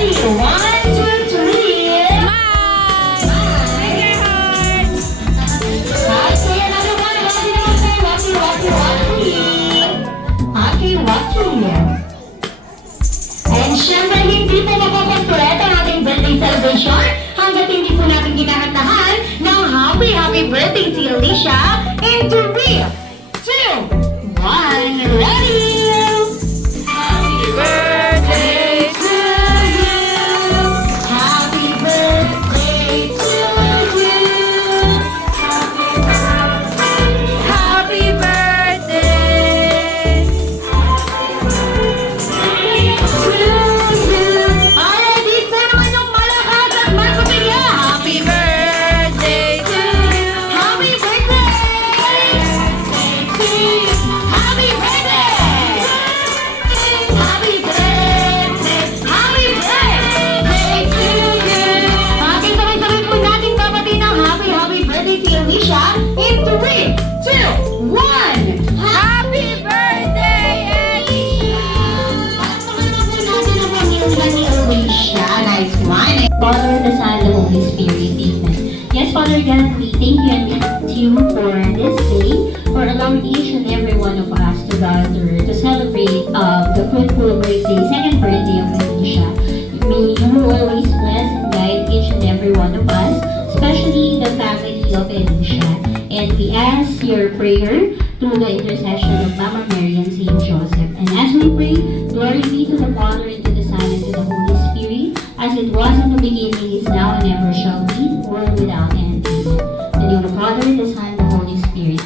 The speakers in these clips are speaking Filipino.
ready? 1, 2, 3. Okay, another one. Happy naman kayo. Happy. And syempre, hindi po makukompleto ang ating birthday celebration hanggat hindi po natin ginahantahan ng happy birthday si Alicia in 3, 2, 1, ready! Happy birthday to you! Happy birthday to you! Happy birthday! Alright, di po naman yung malakas at magpapilya! Happy Birthday to you! Happy birthday! Happy birthday! Happy birthday! Happy birthday to you! Ating sabay-sabay po natin babati ng happy birthday si Alicia in 3, 2, 1! Happy birthday, Alicia! Nice one. Father, the Son, the Holy Spirit. Amen. Yes, Father God, we thank you and we thank you for this day, for allowing each and every one of us to gather to celebrate the fruitful birthday, second birthday of Alicia. May you always bless and guide each and every one of us, especially the family of Alicia. And we ask your prayer through the intercession of Mama Mary and Saint Joseph. And as we pray, glory be to the Father, and to the Son, and to the Holy Spirit, as it was in the beginning, is now, and ever shall be, world without end. Amen. In the name of the Father, the Son, and the Holy Spirit.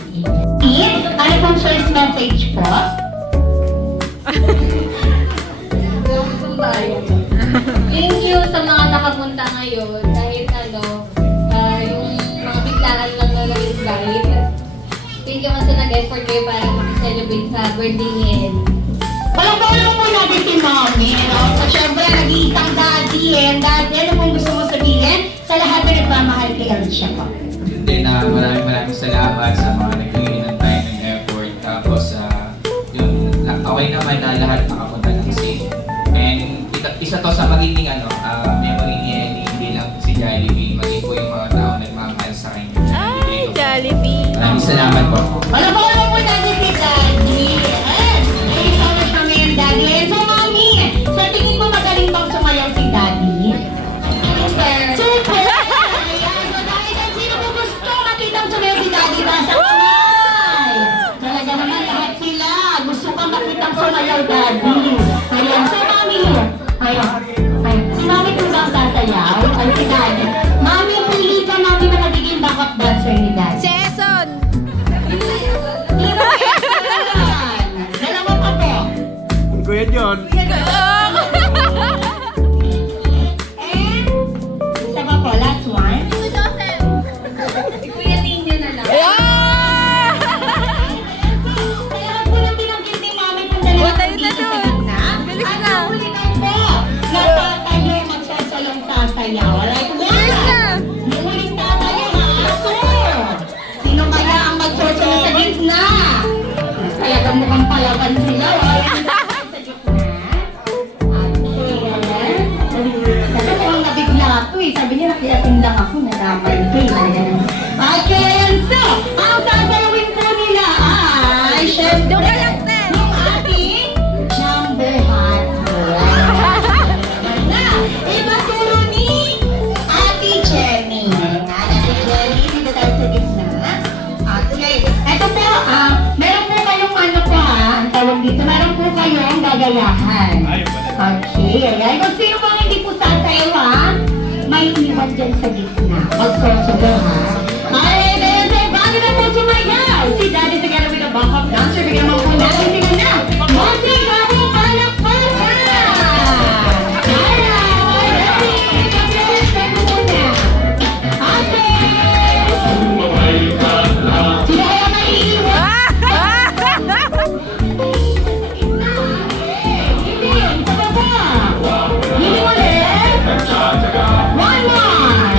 Amen. Ano pong first message po? Thank you sa mga nakapunta ngayon kahit yung mga biglaan lang na naging flight. Thank you kasi nag-effort kayo para makiselebrate sa birthday ni Ellie. Palangpakan naman po natin si Mommy, no? So, syempre, nag-iisang daddy, and daddy, ano pong gusto mo sabihin sa lahat na nagmamahal kay Alicia po? Hindi na maraming salamat sa mga nagbigay ng time and effort. Tapos, okay naman na lahat nakapunta ng safe. And isa to sa magiging memory ni Ellie, hindi lang si Jollibee, maging po yung mga tao nagmamahal sa kanya. Ay, Jollibee! Maraming salamat po. Palangpakan naman po natin si Daddy. Yes! Thank you so much, Mommy and Daddy. And so, Mommy, sa tingin mo magaling bang sumayaw si Daddy? Super! Ayan, so dahil dyan, sino po gusto makitang sumayaw si Daddy? Nasa kamay! Talaga naman lahat sila. Gusto kang makitang sumayaw, Daddy. Ayan, so Mommy, ayan. Si Mommy kung ba ang sasayaw? Ay, si Daddy. Mommy, pili ka, Mommy, na nagiging backup dancer ni Daddy. Jason! Dalawa pa po. Kuya John. And, isa pa po, last one. Kuya Ninyo na lang. Yeah! Kailangan po lang binanggit ni Mami kung dalawa Tayo po na dito sa dun. gitna. Bilis At na. huli na po, natatayo, magsasayang tatayaw. Alright, Bilis na. Muling tatayo, ha? Sure. Sino kaya ang magsusunod sa gitna? Kaya ka mukhang palaban sila, ha? Sa gitna. Okay, kasi mukhang nabigla ako eh. Sabi niya, nakiatin lang ako, nadamay ko eh. Okay, ayan so, ang sasalawin po nila ay, syempre, Doon ka lang, Te. yung ating number hot na, ibaturo ni Ate Jenny. Ate Jenny, dito tayo sa gitna. Okay, eto po, meron po kayong ang tawag dito, meron po kayong gagayahan. Okay, ayan. Kung sino pang hindi po sasayaw, may iniwan dyan sa gitna. Magsosubo, ha? Alright, ayan, so, bago na po sumayaw, si Daddy together with a backup dancer, bigyan mo po natin tingnan na. Monty, bago palakpakan! Alright, ready? Pag-respect mo muna. Okay! Sino kaya may iiwan? One more!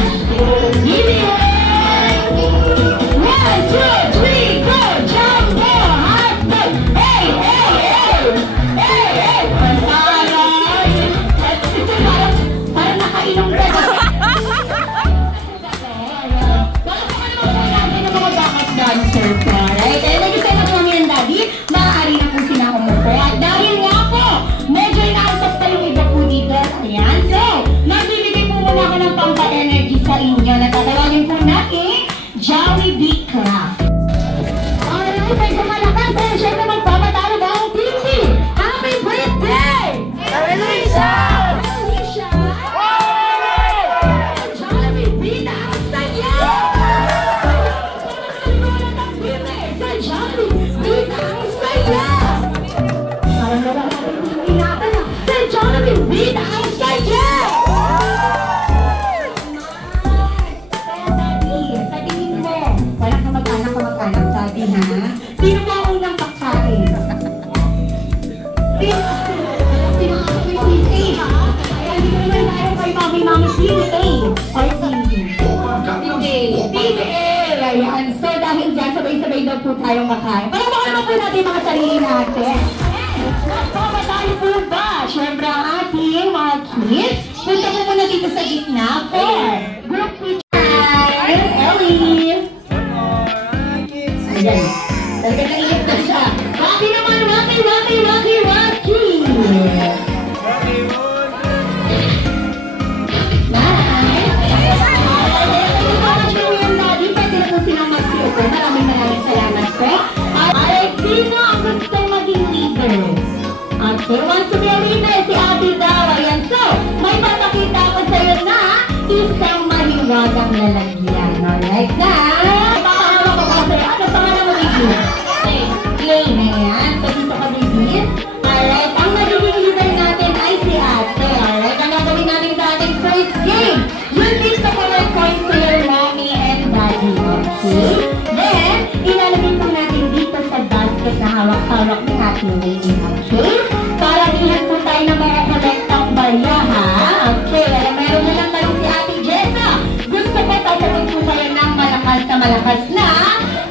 sabay sa malakas. Kaya syempre magpapatalo ba ang team B? Happy birthday! Alicia! Alicia! Jollibee, bida ang saya! Sa Jollibee, bida ang saya! Parang wala natin inatan na. Sa Jollibee, bida ang saya! Kaya Daddy, sa tingin mo, walang kamag-anak, Daddy, ha? Sino mo ang unang pagkain? Sino si A, ha? Kaya hindi ko naman tayo kay Mami Sino A or Team B? Team A! Ayan. So dahil dyan, sabay-sabay daw po tayong makain. Palamakan naman po natin yung mga sarili natin. Magpapatay po ba? Siyempre ang ating mga kids. Punta po muna dito sa gitna for group picture. Hi, Ellie! Ayan. Talaga naiyak na siya. Rocky naman, Rocky! Maraming salamat po. Alright, sino ang gustong maging leader? Okay, wants to be a leader, si Ate daw. Ayan, so, may papakita ko sa'yo na isang mahiwagang lalagyan. Alright, na? Papahawak ko pa sa'yo. Ano pangalan mo, Ricky? Clay. Ayan, so dito ka, Ricky. Alright, ang magiging leader natin ay si Ate. Alright, ang gagawin natin sa ating first game. You'll need to collect points to your mommy and daddy. Okay? Then, ilalagay po natin dito sa basket na hawak-hawak ni Ate Lady. Okay? Para dihan po tayo na makakolektang barya, ha? Okay, alam meron na lang tayo si Ate Jessa. Gusto ko sasagot po kayo ng malakas na?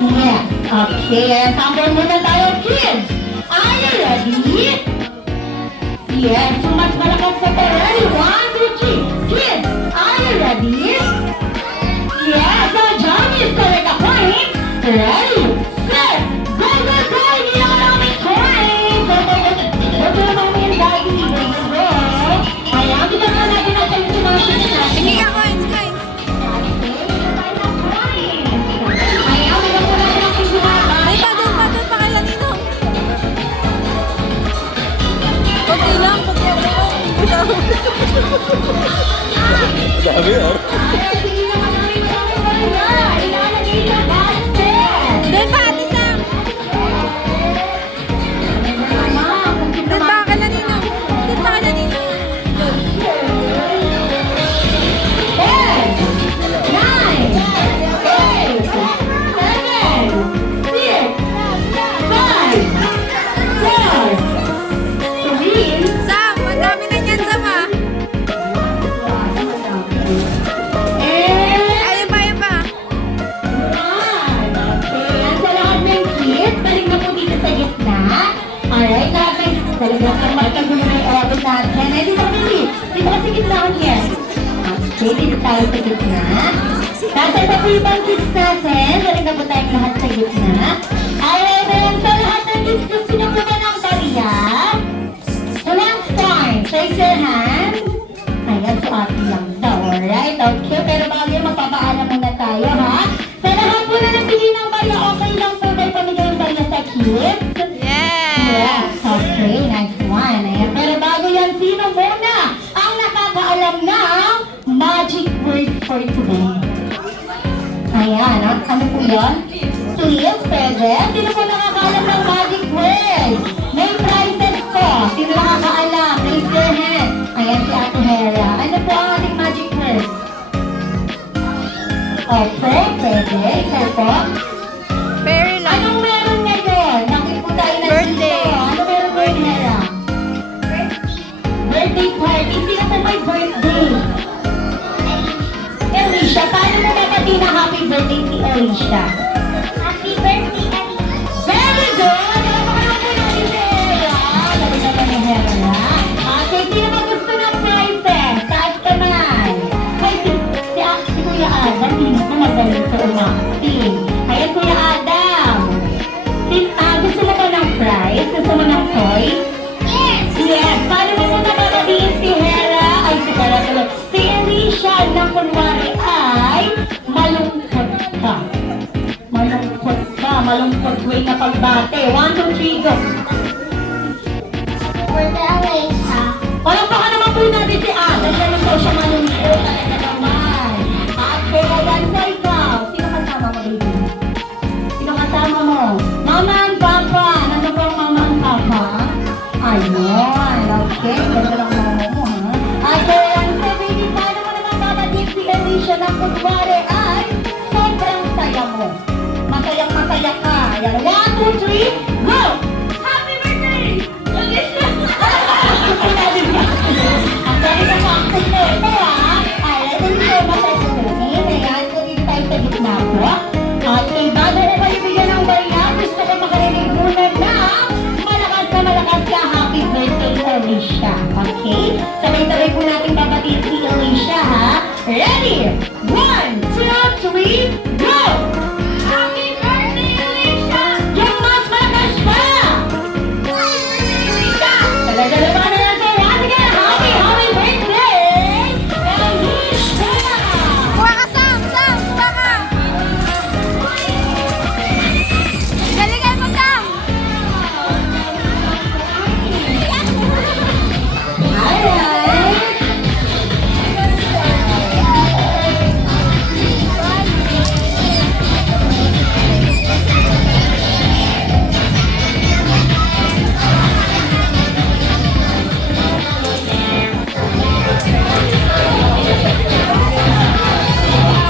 Yes. Okay, sample muna tayo, kids. Are you ready? Yes, yung mas malakas na tayo. Ready? 1, 2, 3. Kids, are you ready? Yes, so Johnny is correct a point. Ready, set, go! Hindi ako namin coins. Go, Mommy and Daddy. Go. Ayan, kita nga natin natin yung mga kids natin. Hindi ka coins! Ayan, bigyan ko natin ang pinsuhaba. Ay, doon pa kay Lanino. Kunti lang. Dami, oh. Ayan, sige naman namin ang barya. Ilalagay sa basket. Doon pa, Ate Sam. Doon pa kay Lanino. Doon. 10, 9, 8, 7, 6, 5, 4, 3, Sam, ang dami na niyan, Sam, ah. and Ayun pa. 1. Okay, yan sa lahat ng kids. Balik na po dito sa gitna. Alright, lahat ng talagang ang magkagulo na yung oras natin. Eh, dito kami. Dito kasi gitna ko niya. Okay, dito tayo sa gitna. Nasa sa po ibang kids natin. Balik na po tayong lahat sa gitna. Alright, and sa lahat ng kids, gusto niyo po ba ng barya? Who wants points? Raise your hand. Ayan, so ate lang daw. Alright, okay. Pero bago yun, magpapaalam muna tayo, ha? Sa lahat po na nagbigay ng barya, okay lang po tayo pamigay ng barya sa kids? Yes. Yes, okay. Nice one. Ayan. Pero bago yan, sino muna ang nakakaalam ng magic word for today? Ayan, ano po yun? Please, pwede. Sino po nakakaalam ng magic word? May prizes po. Sino nakakaalam? Raise your hand. Ayan si Ate Hera. Ano po ang ating magic word? Okay, pwede. Ikaw po. Very long. Anong meron ngayon? Nakit po tayo na Birthday. dito. Ano meron ngayon, Hera? Birthday party. Sino po may birthday? Alicia, paano mo mapati na happy birthday si Alicia? Happy birthday, Alicia. Very good! Napakalaman po natin si Hera. Sabi naman ni Hera. Okay, sino ba gusto ng prizes? Taas ka man. Ay, si Kuya Adam, hindi ko magaling sa umacting. Ayan, Kuya Adam. Gusto mo ba ng prize? Gusto mo ng toy? Yes! Yes! Paano mo muna babatiin si Hera? Ay, si Hera tuloy. Si Alicia na kunwari ay malungkot ka. way na pagbate. 1, 2, 3, go! For the Alexa. Palakpakan naman po natin si Ate. Ganun daw siya manunod. Talaga naman. Ate, Ayansa, ikaw. Sino kasama mo, baby? Sino kasama mo? Mama and Papa. Nandun po ang Mama and Papa? Ayun. Okay. Ganda lang mama mo, ha? Ate, Ayansa, baby, paano mo naman babatiin si Alicia na kunwari ay sobrang saya mo? Masayang masaya ka. Ayan. 1, 2, 3, go! Happy birthday! Alicia! Ang dami ka sa acting na ito, ha? Ay, ito so much as learning. Ayan, so dito tayo sa gitna ko. At bago ko kayo bigyan ng baya, gusto ko makarinig muna na malakas ka, happy birthday, Alicia. Okay? Sabay-sabay po natin babatiin si Alicia, ha? Ready? 1, 2, 3, go! Happy birthday, Alicia! Yung mas malakas pa! Talaga naman na yan sa'yo. Sige, happy birthday, Alicia! Kuha ka, Sam! Sam! Kuha ka! Galingan mo, Sam! Alright!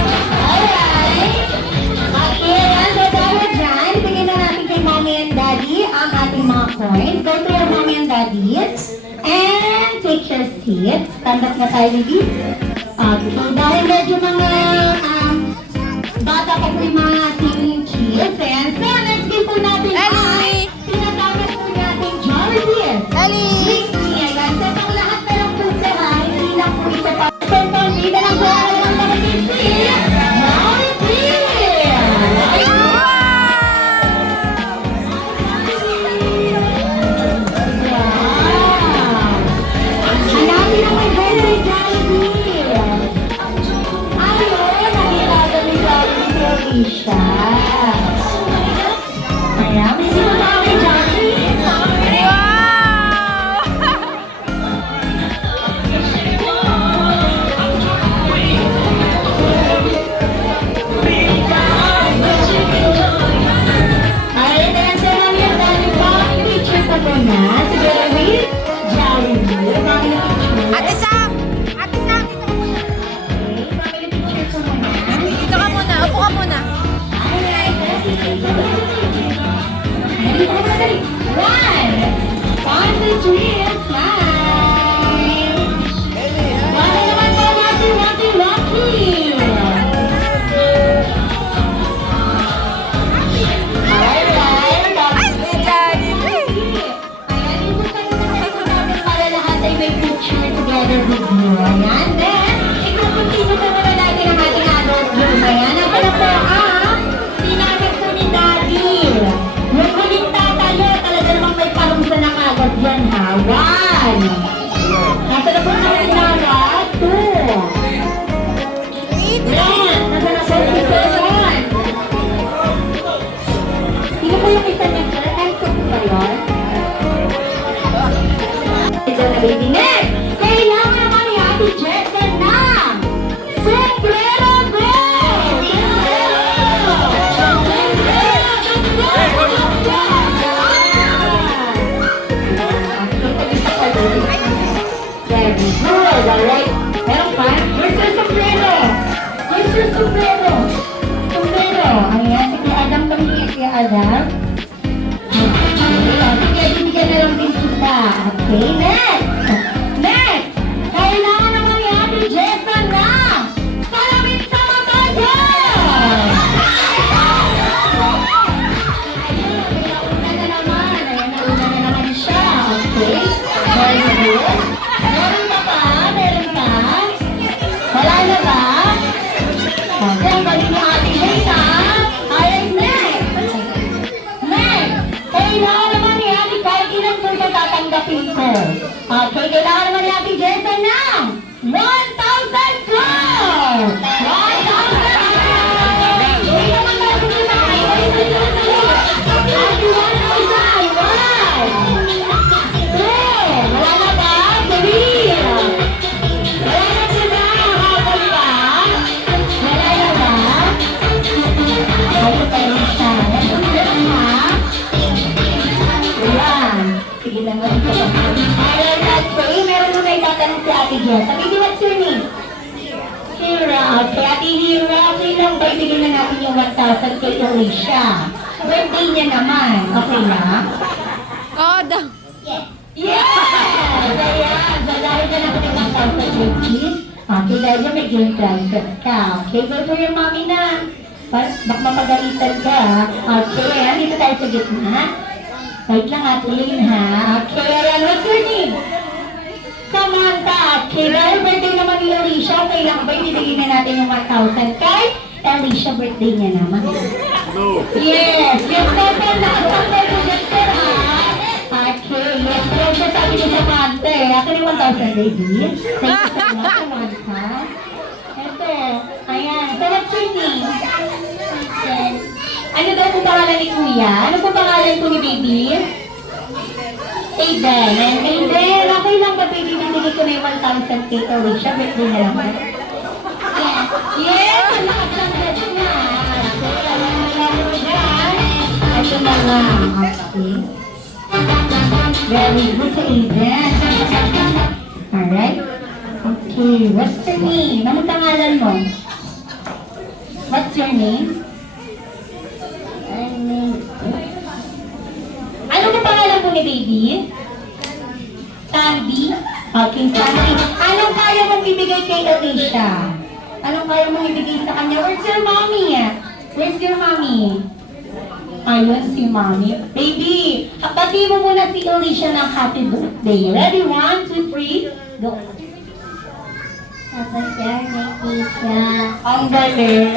Alright! Okay, so dahil dyan, bigyan na natin kay Mommy and Daddy ang ating mga coins. Go to your Mommy and Daddy. And take your seat. Stand up na tayo, baby. Okay, dahil medyo mga bata pa po yung mga ating kids. Ayan, so next game po natin ay Ellie! tinatawag po natin Jollibee. Ellie! Ayan, so pang lahat na lang po sa hindi lang po isa pa. So, pang-bida lang po ako ng kapatid si Jollibee! Wow! Hanapin ang may birthday Jollibee! Ayun, nakilala ni Jollibee si Alicia. Ayan, may sino ba kay Jollibee? Wow! Ay, ayan siya namin ang dami pa. Picture ko po na. Siguro with Jollibee. Family picture. Ate Sam! Ate Sam, dito ka muna. Okay, family picture ko muna. Dito ka muna. Upo ka muna. Alright, let's see. Dito ka muna dali. 1, 2, 3, smile. Wala naman po natin, Lucky. Alright, Ay, si Jollibee! ayan, ito tayo na kayo natin para lahat ay may picture together with you. Ayan, then, ikukuntinue po muna natin ang ating adult room. Ayan, ako na po ang tinatag po ni Daddy. Yung huling tatayo, talaga namang may parungsa na kagad yan, ha? 1. Nasa na po na tinawag? 2. Then, nasa na po si 7. Sino po yung isa niya, sir? Enzo po ba yun? Ito na, baby. Next! Kailangan naman ni Ate Jessica na sombrero go! Very good, alright. Meron pa? Where's your sombrero? Where's your sombrero? Sombrero. Ayan, sige Adam, tumingin kay Adam. Okay, sige, bibigyan na lang din kita. Okay, next! Next! Kailangan naman ni Ate Jessa na salamin sa mata niya! Nauna na naman. Ayan, nauna na naman siya. Okay? Very good. Meron pa ba? Meron pa? Wala na ba? Okay, ang galing ni Ate Jessa. Alright, next! Next! Kailangan naman ni Ate kahit ilan po ito tatanggapin ko. Okay, kailangan naman ni Ate Jessa ng 1,000 go! 1,000! Hindi naman tayo sa Yes. Baby, what's your name? Hira. Okay, Ate Hira, okay lang ba ibigay na natin yung 1,000 kay Alicia? Birthday niya naman. Okay lang? Oo daw. Yes! Ayan! So, dahil na natin yung 1,000 rupees. Okay, dahil na may game transfer ka. Okay, go for your mommy na. Bak mapagalitan ka. Okay, dito tayo sa gitna. Wait lang, Atlin, ha? Okay, ayan, what's your name? Samantha. Okay, dahil birthday naman ni Alicia, okay lang ba? Ibibigay na natin yung 1,000 kay Alicia, birthday niya naman. No. Yes! Yes, Stefan, nakasang tayo dyan, ha? Okay, yes, friend siya sabi ni Samantha. Ako yung 1,000, baby. Thank you so much, Samantha. Ito, ayan. So, what's your name? Ano daw po pangalan ni Kuya? Ano po pangalan po ni baby? Aiden. And Aiden, okay lang ba baby? Bibili ko na yung 1,000 kay Alicia. Birthday na lang. Yes! Yes! Ang lakas ng head niya. Okay, alam mo lang mo dyan. Ito na lang. Okay. Very good sa Aiden. Alright. Okay, what's your name? Anong pangalan mo? What's your name? Ano po pangalan po ni baby? Sandy? Okay, Sandy. Anong kaya mong ibigay kay Alicia? Anong kaya mong ibigay sa kanya? Where's your mommy? Where's your mommy? Ayun si mommy. Baby, pati mo muna si Alicia ng happy birthday. Ready? 1, 2, 3, go. Happy birthday, Tita. Ang galing!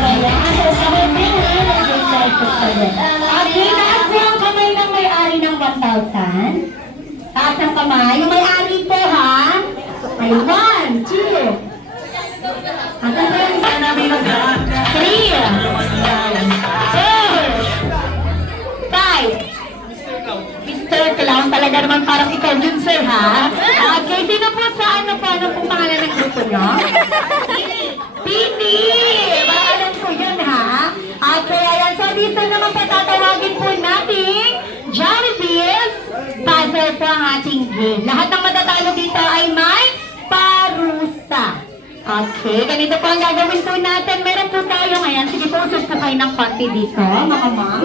Ayan, so kahit din ha, nag-excited ka din. Okay, taas mo ang kamay ng may-ari ng 1,000. Taas ang kamay. Yung may-ari po ha. Ay, 1, 2. At ang galing sa namin 3, 4, 5. Mr. Clown, talaga naman parang ikaw yun, sir, ha? Okay, sino po sa ano pong pangalan ng grupo nyo? Pini! Pangalan po yun, ha? Okay, ayan. So, dito naman patatawagin po natin Jollibee. Passer po ang ating game. Lahat ng matatalo dito ay may parusa. Okay, ganito po ang gagawin po natin. Meron po tayo ngayon. Sige po, usap po kayo ng konti dito, mga ma'am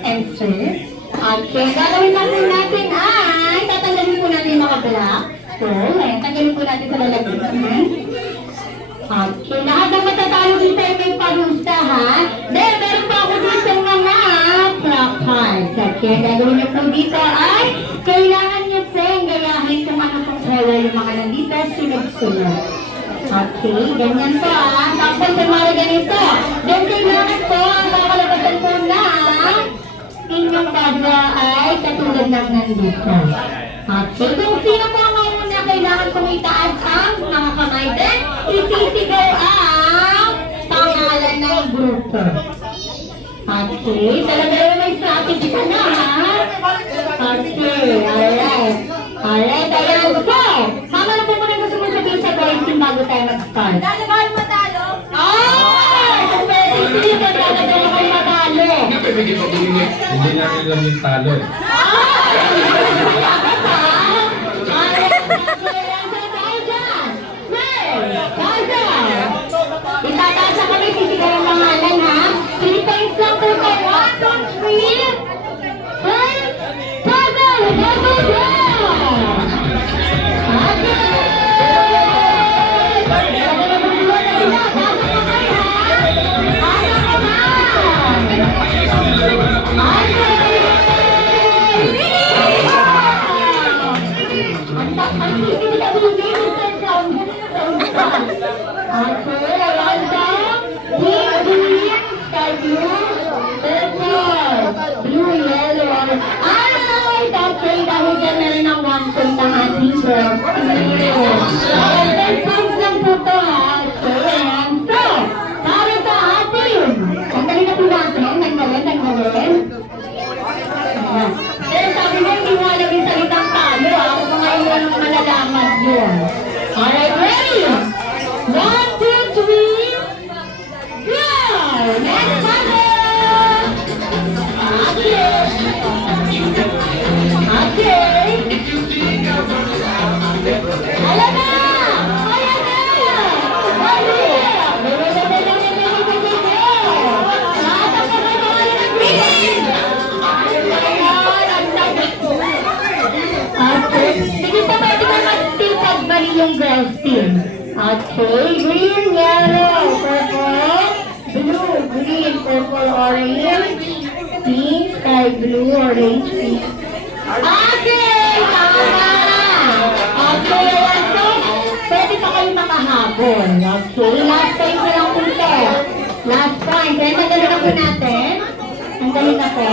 and sir. Okay, gagawin natin ay tatanggalin po natin yung mga black. So, ayan, tanggalin po natin sa lalagyan. Okay, lahat ng matatalo dito ay may parusa, ha? Then, meron po ako dito mga placards. Okay, ang gagawin niyo po dito ay kailangan niyo po gayahin kung ano pong color yung mga nandito, sunod-sunod. Okay, ganyan po, ha? Tapos, yung mga ganito. Then, kailangan po ang kakalabasan po na inyong baga ay katulad ng nandito. Okay, kung sino po ang mauna, kailangan kong itaas ang mga kamay. Then, isisigaw ang pangalan ng grupo. Okay, talaga yung may strategy ka na, ha? Okay, alright. Alright, ayan po. Mama na po muna gusto mo sabihin sa boys team bago tayo mag-start. Dali ba yung matalo? Ay! Kung pwede sila, talaga na kayo matalo. Hindi namin alam yung talo. Itatasa kami, sisigaw ang pangalan, ha? 3 points lang po kayo. 1, 2, 3. First, puzzle! Puzzle down! Alright, ready? 1, 2, 3. Go! Next puzzle! Okay. Okay. Alam na! Okay, green, yellow, purple, blue, green, purple, orange, pink, sky blue, orange, pink. Okay, tama! Okay, ayan. So, pwede pa kayo makahabol. Okay, last time na lang po ito. Last time. Kaya magaling na po natin. Ang galing na po.